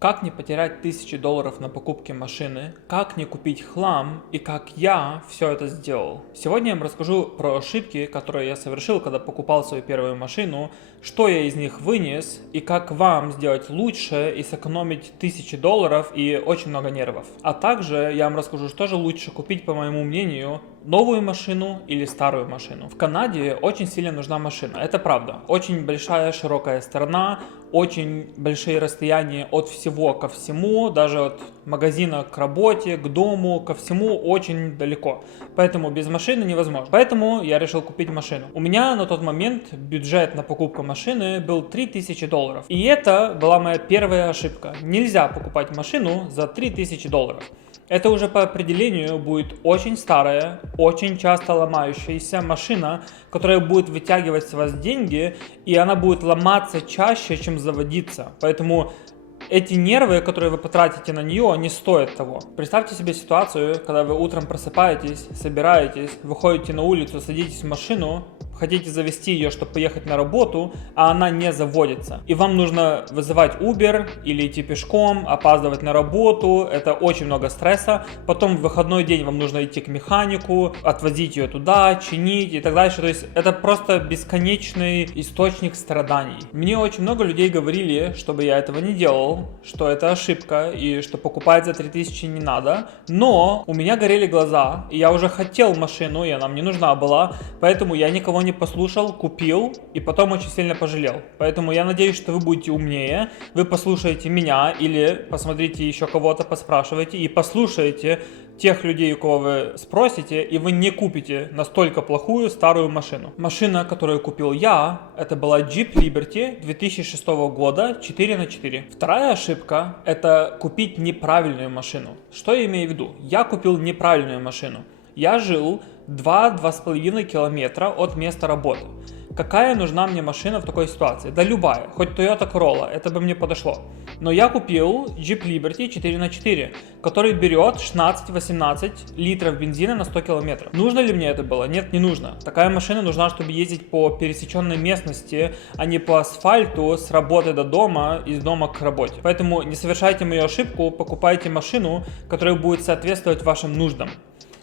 Как не потерять тысячи долларов на покупке машины, как не купить хлам и как я все это сделал. Сегодня я вам расскажу про ошибки, которые я совершил, когда покупал свою первую машину, что я из них вынес и как вам сделать лучше и сэкономить тысячи долларов и очень много нервов. А также я вам расскажу, что же лучше купить, по моему мнению, новую машину или старую машину. В Канаде очень сильно нужна машина, это правда. Очень большая, широкая страна, очень большие расстояния от всего ко всему, даже от магазина к работе, к дому, ко всему очень далеко. Поэтому без машины невозможно. Поэтому я решил купить машину. У меня на тот момент бюджет на покупку машины был 3000 долларов. И это была моя первая ошибка. Нельзя покупать машину за 3000 долларов. Это уже по определению будет очень старая, очень часто ломающаяся машина, которая будет вытягивать с вас деньги, и она будет ломаться чаще, чем заводиться. Поэтому эти нервы, которые вы потратите на нее, не стоят того. Представьте себе ситуацию, когда вы утром просыпаетесь, собираетесь, выходите на улицу, садитесь в машину, хотите завести ее, чтобы поехать на работу, а она не заводится. И вам нужно вызывать Uber или идти пешком, опаздывать на работу. Это очень много стресса. Потом в выходной день вам нужно идти к механику, отвозить ее туда, чинить и так дальше. То есть это просто бесконечный источник страданий. Мне очень много людей говорили, чтобы я этого не делал, что это ошибка и что покупать за 3000 не надо. Но у меня горели глаза, и я уже хотел машину, и она мне нужна была, поэтому я никого не послушал, купил и потом очень сильно пожалел. Поэтому я надеюсь, что вы будете умнее, вы послушаете меня или посмотрите еще кого-то, поспрашивайте и послушаете тех людей, у кого вы спросите, и вы не купите настолько плохую старую машину. Машина, которую купил я, это была Jeep Liberty 2006 года 4х4. Вторая ошибка – это купить неправильную машину. Что я имею в виду? Я купил неправильную машину. Я жил 2-2,5 километра от места работы. Какая нужна мне машина в такой ситуации? Да любая, хоть Toyota Corolla, это бы мне подошло. Но я купил Jeep Liberty 4х4, который берет 16-18 литров бензина на 100 километров. Нужно ли мне это было? Нет, не нужно. Такая машина нужна, чтобы ездить по пересеченной местности, а не по асфальту с работы до дома, из дома к работе. Поэтому не совершайте мою ошибку, покупайте машину, которая будет соответствовать вашим нуждам.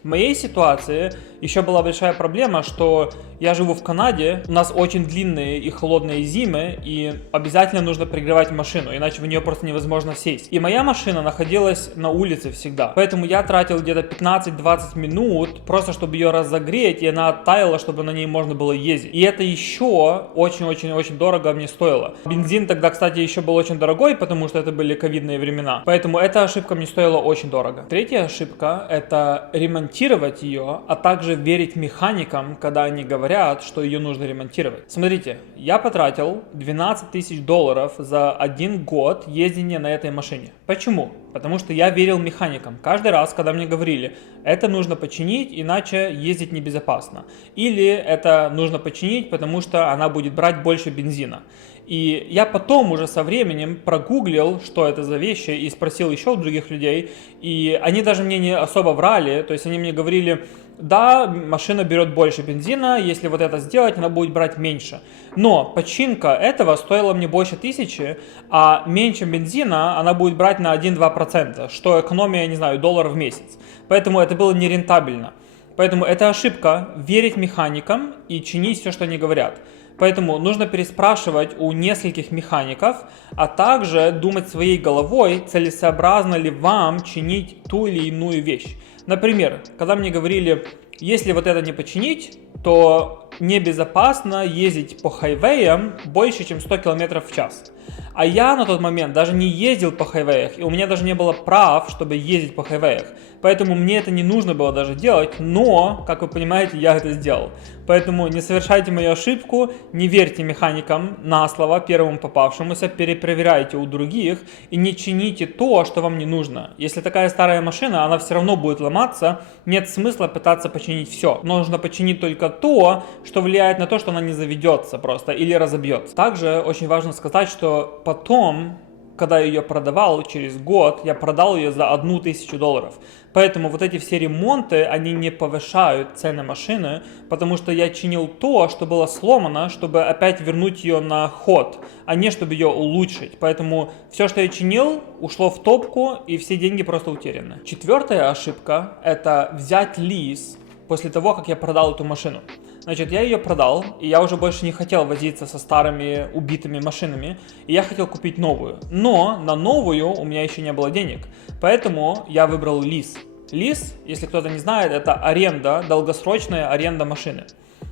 В моей ситуации еще была большая проблема, что я живу в Канаде, у нас очень длинные и холодные зимы, и обязательно нужно пригревать машину, иначе в нее просто невозможно сесть. И моя машина находилась на улице всегда, поэтому я тратил где-то 15-20 минут просто, чтобы ее разогреть, и она оттаяла, чтобы на ней можно было ездить. И это еще очень-очень-очень дорого мне стоило. Бензин тогда, кстати, еще был очень дорогой, потому что это были ковидные времена, поэтому эта ошибка мне стоила очень дорого. Третья ошибка – это ремонтировать ее, а также верить механикам, когда они говорят, что ее нужно ремонтировать. Смотрите, я потратил 12 тысяч долларов за 1 год ездения на этой машине. Почему? Потому что я верил механикам. Каждый раз, когда мне говорили, это нужно починить, иначе ездить небезопасно. Или это нужно починить, потому что она будет брать больше бензина. И я потом уже со временем прогуглил, что это за вещи, и спросил еще у других людей. И они даже мне не особо врали, то есть они мне говорили, да, машина берет больше бензина, если вот это сделать, она будет брать меньше. Но починка этого стоила мне больше 1000, а меньше бензина она будет брать на 1-2%, что экономия, не знаю, $1 в месяц. Поэтому это было нерентабельно. Поэтому это ошибка верить механикам и чинить все, что они говорят. Поэтому нужно переспрашивать у нескольких механиков, а также думать своей головой, целесообразно ли вам чинить ту или иную вещь. Например, когда мне говорили, если вот это не починить, то небезопасно ездить по хайвеям больше, чем 100 км в час. А я на тот момент даже не ездил по хайвеях, и у меня даже не было прав, чтобы ездить по хайвеях. Поэтому мне это не нужно было даже делать, но, как вы понимаете, я это сделал. Поэтому не совершайте мою ошибку, не верьте механикам на слово первому попавшемуся, перепроверяйте у других и не чините то, что вам не нужно. Если такая старая машина, она все равно будет ломаться, нет смысла пытаться починить все. Нужно починить только то, что влияет на то, что она не заведется просто или разобьется. Также очень важно сказать, что потом когда я ее продавал через год, я продал ее за $1000. Поэтому вот эти все ремонты, они не повышают цены машины, потому что я чинил то, что было сломано, чтобы опять вернуть ее на ход, а не чтобы ее улучшить. Поэтому все, что я чинил, ушло в топку, и все деньги просто утеряны. Четвертая ошибка – это взять лиз после того, как я продал эту машину. Значит, я ее продал, и я уже больше не хотел возиться со старыми убитыми машинами, и я хотел купить новую. Но на новую у меня еще не было денег, поэтому я выбрал лиз. Лиз, если кто-то не знает, это аренда, долгосрочная аренда машины.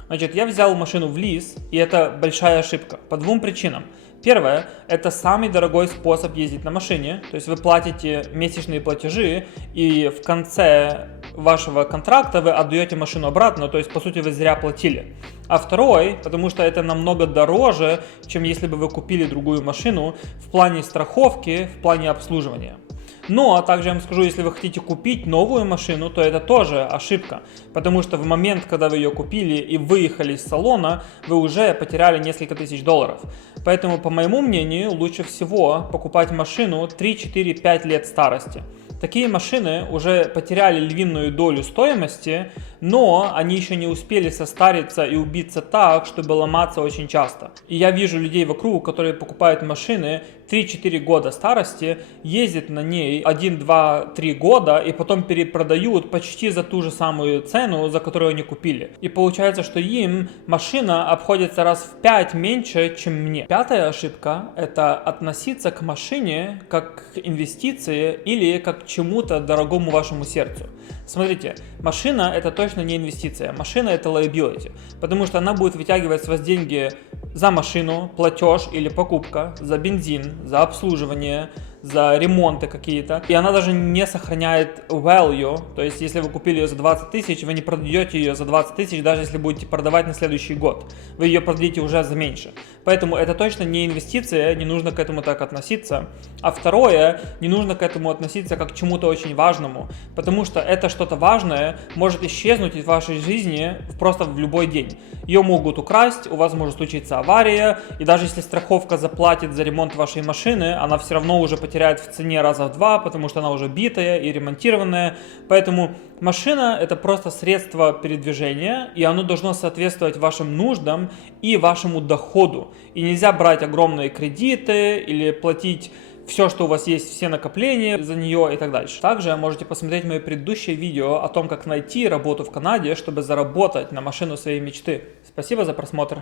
Значит, я взял машину в лиз, и это большая ошибка по двум причинам. Первое, это самый дорогой способ ездить на машине, то есть вы платите месячные платежи, и в конце вашего контракта вы отдаете машину обратно, то есть по сути вы зря платили. А второй, потому что это намного дороже, чем если бы вы купили другую машину в плане страховки, в плане обслуживания. Но также я вам скажу, если вы хотите купить новую машину, то это тоже ошибка, потому что в момент, когда вы ее купили и выехали из салона, вы уже потеряли несколько тысяч долларов. Поэтому, по моему мнению, лучше всего покупать машину 3, 4, 5 лет старости. Такие машины уже потеряли львиную долю стоимости, но они еще не успели состариться и убиться так, чтобы ломаться очень часто. И я вижу людей вокруг, которые покупают машины 3-4 года старости, ездят на ней 1, 2, 3 года и потом перепродают почти за ту же самую цену, за которую они купили. И получается, что им машина обходится раз в 5 меньше, чем мне. Пятая ошибка – это относиться к машине как к инвестиции или как к чему-то дорогому вашему сердцу. Смотрите, машина – это точно не инвестиция, машина – это liability, потому что она будет вытягивать с вас деньги за машину, платеж или покупка, за бензин, за обслуживание, за ремонты какие-то. И она даже не сохраняет value, то есть если вы купили ее за 20 тысяч, вы не продаете ее за 20 тысяч, даже если будете продавать на следующий год. Вы ее продадите уже за меньше. Поэтому это точно не инвестиция, не нужно к этому так относиться. А второе, не нужно к этому относиться как к чему-то очень важному, потому что это что-то важное может исчезнуть из вашей жизни просто в любой день. Ее могут украсть, у вас может случиться авария, и даже если страховка заплатит за ремонт вашей машины, она все равно уже потеряет в цене раза в 2, потому что она уже битая и ремонтированная. Поэтому машина – это просто средство передвижения, и оно должно соответствовать вашим нуждам и вашему доходу. И нельзя брать огромные кредиты или платить все, что у вас есть, все накопления за нее и так дальше. Также можете посмотреть мои предыдущие видео о том, как найти работу в Канаде, чтобы заработать на машину своей мечты. Спасибо за просмотр.